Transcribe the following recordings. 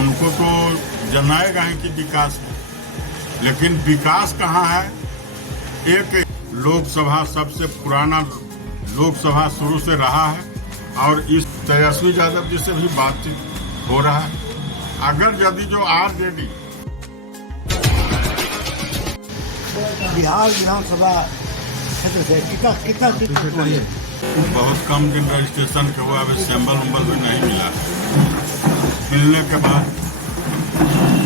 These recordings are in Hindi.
उनको तो जनाएगा है कि विकास है, लेकिन विकास कहाँ है। एक लोकसभा सबसे पुराना लोकसभा शुरू से रहा है और इस तेजस्वी यादव जी से भी बातचीत हो रहा है। अगर यदि जो आरजेडी बिहार विधानसभा क्षेत्र से कितना बहुत कम दिन रजिस्ट्रेशन के हुआ, अभी सैंबल उम्बल भी नहीं मिला। मिलने के बाद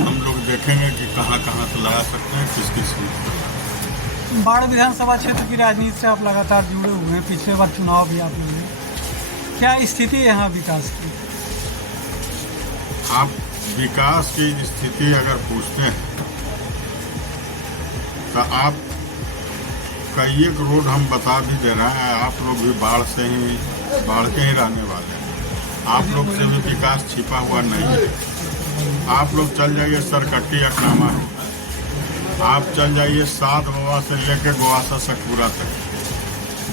हम लोग देखेंगे कि कहाँ कहाँ से लगा सकते हैं, किस किस में। बाढ़ विधानसभा क्षेत्र की राजनीति से आप लगातार जुड़े हुए हैं, पिछले बार चुनाव भी आपने लिए। क्या स्थिति है यहाँ विकास की? आप विकास की स्थिति अगर पूछते हैं तो आप कई एक रोड हम बता भी दे रहे हैं। आप लोग भी बाढ़ के ही रहने वाले हैं। आप लोग से भी विकास छिपा हुआ नहीं है। आप लोग चल जाइए सरकट्टी अकरामा रोड, आप चल जाइए सात बाबा से लेकर गोवासा सकूरा तक,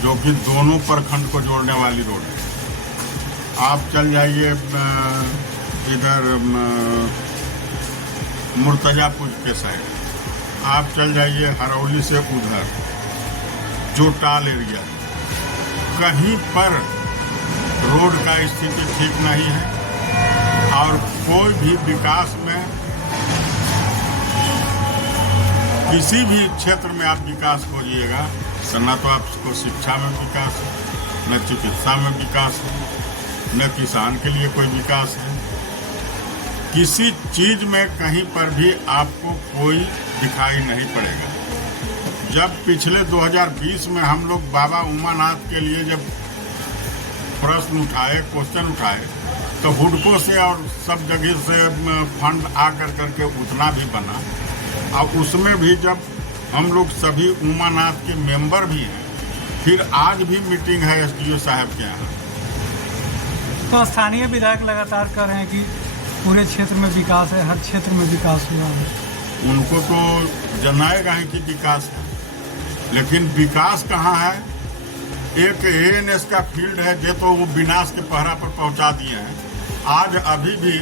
जो कि दोनों प्रखंड को जोड़ने वाली रोड है। आप चल जाइए इधर मुर्तजापुर के साइड, आप चल जाइए हरौली से उधर जो टाल एरिया, कहीं पर रोड का स्थिति ठीक नहीं है। और कोई भी विकास में किसी भी क्षेत्र में आप विकास खोजिएगा तो न तो आपको शिक्षा में विकास है, न चिकित्सा में विकास है, न किसान के लिए कोई विकास है। किसी चीज में कहीं पर भी आपको कोई दिखाई नहीं पड़ेगा। जब पिछले 2020 में हम लोग बाबा उमानाथ के लिए जब प्रश्न उठाए, क्वेश्चन उठाए, तो हुडको से और सब जगह से फंड आ करके उतना भी बना। और उसमें भी जब हम लोग सभी उमानाथ के मेंबर भी हैं, फिर आज भी मीटिंग है एसडीओ साहब के यहाँ। तो स्थानीय विधायक लगातार कह रहे हैं कि पूरे क्षेत्र में विकास है, हर क्षेत्र में विकास हुआ है। उनको तो जनाएगा है कि विकास है, लेकिन विकास कहाँ है। एक एएनएस का फील्ड है जो तो वो विनाश के पहरा पर पहुंचा दिए हैं। आज अभी भी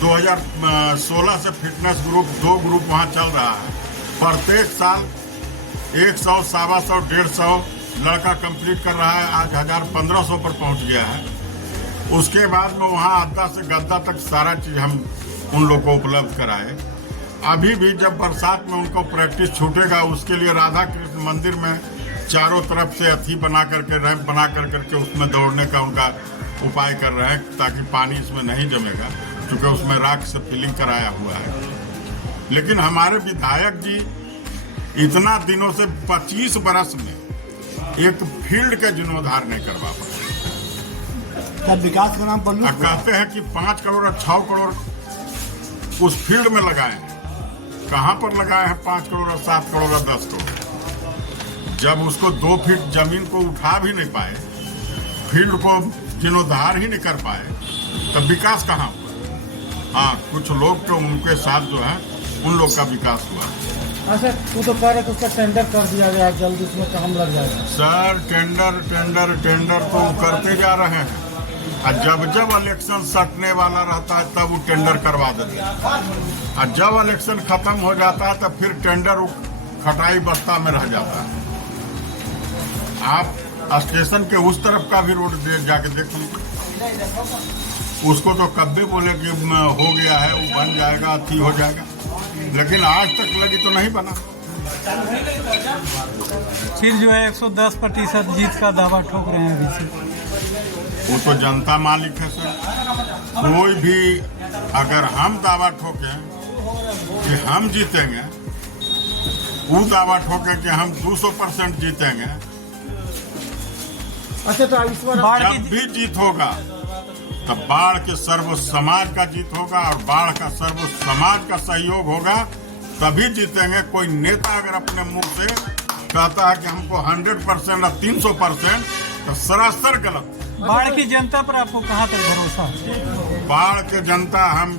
2016 से फिटनेस ग्रुप 2 ग्रुप वहाँ चल रहा है। प्रत्येक साल 100, 125, 150 लड़का कंप्लीट कर रहा है। आज 1000-1500 पर पहुँच गया है। उसके बाद में वहाँ अड्डा से गद्दा तक सारा चीज़ हम उन लोग को उपलब्ध कराए। अभी भी जब बरसात में उनको प्रैक्टिस छूटेगा, उसके लिए राधा कृष्ण मंदिर में चारों तरफ से अथी बना करके रैंप बना करके उसमें दौड़ने का उनका उपाय कर रहे हैं, ताकि पानी इसमें नहीं जमेगा, क्योंकि उसमें राख से फिलिंग कराया हुआ है। लेकिन हमारे विधायक जी इतना दिनों से 25 बरस में एक फील्ड के जीर्णोद्धार नहीं करवा पाए। विकास का नाम पर कहते हैं कि 5 करोड़ और 6 करोड़ उस फील्ड में लगाए हैं। कहाँ पर लगाए हैं 5 करोड़ और 7 करोड़ और 10 करोड़? जब उसको 2 फीट जमीन को उठा भी नहीं पाए, फील्ड को जीर्णोद्धार ही नहीं कर पाए, तब विकास कहाँ हुआ? हाँ, कुछ लोग तो उनके साथ जो है उन लोग का विकास हुआ। अच्छा, तू तो कह रहे कि उसका टेंडर कर दिया गया, जल्द उसमें काम लग जाएगा। सर, टेंडर तो करते जा रहे हैं। और जब इलेक्शन सटने वाला रहता है तब वो टेंडर करवा देते हैं। और जब इलेक्शन खत्म हो जाता है तब फिर टेंडर खटाई बस्ता में रह जाता है। आप स्टेशन के उस तरफ का भी रोड जाके देख लीजिए। उसको तो कब्बे बोले कि हो गया है, वो बन जाएगा, अथी हो जाएगा, लेकिन आज तक लगी तो नहीं बना। फिर जो है 110% जीत का दावा ठोक रहे हैं अभी से। वो तो जनता मालिक है सर। कोई भी अगर हम दावा ठोकें कि हम जीतेंगे, वो दावा ठोके कि हम 200% जीतेंगे, अच्छा, तो इस बार जब भी जीत होगा तब बाढ़ के सर्व समाज का जीत होगा, और बाढ़ का सर्व समाज का सहयोग होगा, तभी जीतेंगे। कोई नेता अगर अपने मुंह से कहता है कि हमको 100% या 300%, तो सरासर गलत। बाढ़ की जनता पर आपको कहाँ तक भरोसा है? बाढ़ के जनता, हम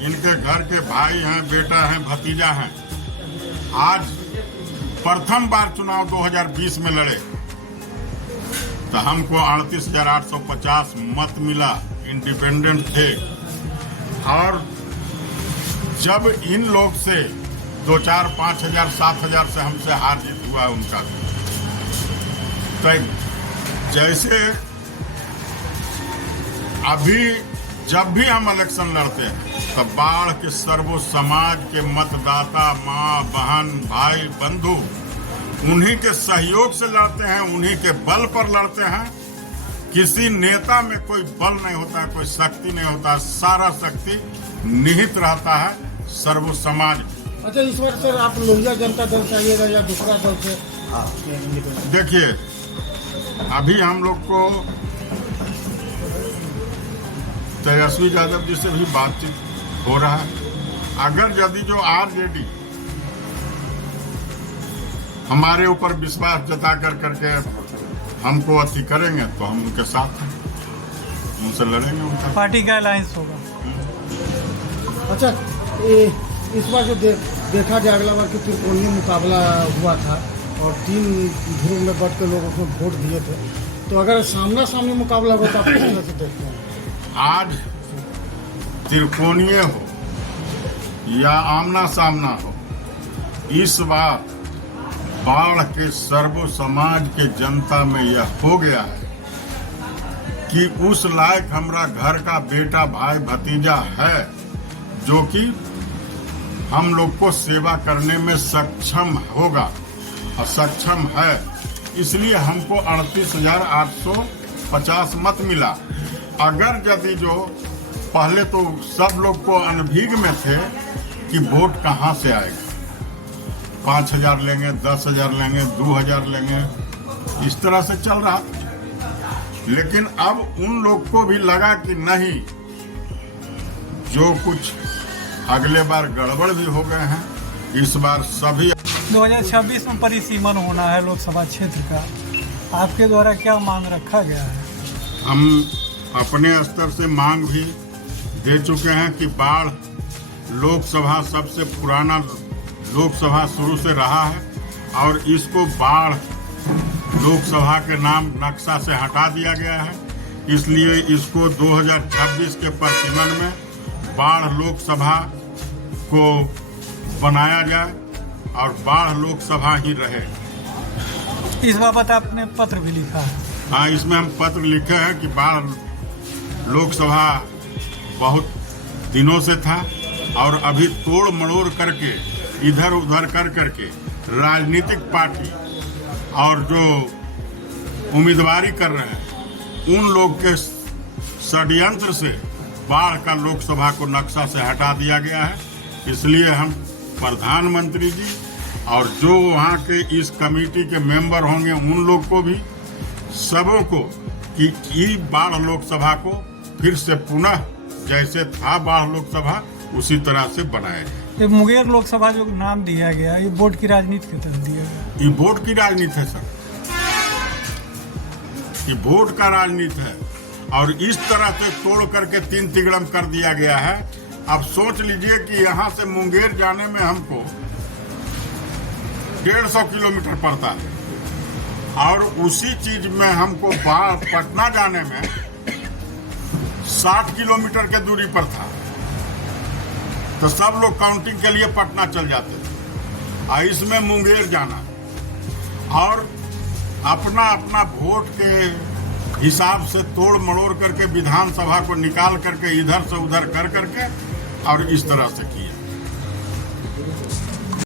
इनके घर के भाई हैं, बेटा हैं, भतीजा हैं। आज प्रथम बार चुनाव 2020 में लड़े तो हमको 38,850 मत मिला, इंडिपेंडेंट थे। और जब इन लोग से 2,000, 5,000, 7,000 से हमसे हार जीत हुआ उनका, तो जैसे अभी जब भी हम इलेक्शन लड़ते हैं तब बाढ़ के सर्वो समाज के मतदाता, माँ बहन भाई बंधु, उन्हीं के सहयोग से लड़ते हैं, उन्हीं के बल पर लड़ते हैं। किसी नेता में कोई बल नहीं होता है, कोई शक्ति नहीं होता, सारा शक्ति निहित रहता है सर्व समाज। अच्छा, इस बार सर आप लोहिया जनता दल से आइएगा या दूसरा दल से? देखिए, अभी हम लोग को तेजस्वी यादव जी से भी बातचीत हो रहा है। अगर यदि जो आरजेडी हमारे ऊपर विश्वास जता करके हमको अति करेंगे तो हम उनके साथ हैं, उनसे लड़ेंगे, उनका पार्टी का अलायंस होगा। अच्छा, इस बार जो देखा जाए, अगला बार की त्रिकोणीय मुकाबला हुआ था और 3 ध्रुव में बट के लोग उसमें वोट दिए थे, तो अगर सामना सामनी मुकाबला हो तो आप किस तरह से देखते हैं? आज त्रिकोणीय हो या आमना सामना हो, इस बार बाढ़ के सर्व समाज के जनता में यह हो गया है कि उस लायक हमारा घर का बेटा भाई भतीजा है जो कि हम लोग को सेवा करने में सक्षम होगा और सक्षम है। इसलिए हमको 38,850 मत मिला। अगर यदि जो पहले तो सब लोग को अनभिज्ञ में थे कि वोट कहाँ से आएगा, 5,000 लेंगे, 10,000 लेंगे, 2,000 लेंगे, इस तरह से चल रहा था। लेकिन अब उन लोग को भी लगा कि नहीं, जो कुछ अगले बार गड़बड़ भी हो गए हैं, इस बार सभी 2026 में परिसीमन होना है लोकसभा क्षेत्र का, आपके द्वारा क्या मांग रखा गया है? हम अपने स्तर से मांग भी दे चुके हैं कि बाढ़ लोकसभा सबसे पुराना लोकसभा शुरू से रहा है और इसको बाढ़ लोकसभा के नाम नक्शा से हटा दिया गया है। इसलिए इसको 2026 के परिसीमन में बाढ़ लोकसभा को बनाया जाए और बाढ़ लोकसभा ही रहे। इस बाबत आपने पत्र भी लिखा है? हाँ, इसमें हम पत्र लिखे हैं कि बाढ़ लोकसभा बहुत दिनों से था और अभी तोड़ मड़ोड़ करके इधर उधर कर करके राजनीतिक पार्टी और जो उम्मीदवारी कर रहे हैं उन लोग के षड्यंत्र से बाढ़ का लोकसभा को नक्शा से हटा दिया गया है। इसलिए हम प्रधानमंत्री जी और जो वहाँ के इस कमेटी के मेंबर होंगे उन लोग को भी सबों को कि ये बाढ़ लोकसभा को फिर से पुनः जैसे था बाढ़ लोकसभा उसी तरह से बनाया जाए। ये मुंगेर लोकसभा जो नाम दिया गया, ये वोट की राजनीति के तहत दिया गया? ये वोट की राजनीति है सर, ये वोट का राजनीति है और इस तरह से तोड़ करके 3 तिगड़म कर दिया गया है। अब सोच लीजिए कि यहाँ से मुंगेर जाने में हमको 150 किलोमीटर पड़ता है और उसी चीज में हमको पटना जाने में 60 किलोमीटर के दूरी पर था। तो सब लोग काउंटिंग के लिए पटना चल जाते थे और इसमें मुंगेर जाना और अपना अपना वोट के हिसाब से तोड़ मड़ोड़ करके विधानसभा को निकाल करके इधर से उधर कर करके और इस तरह से किया।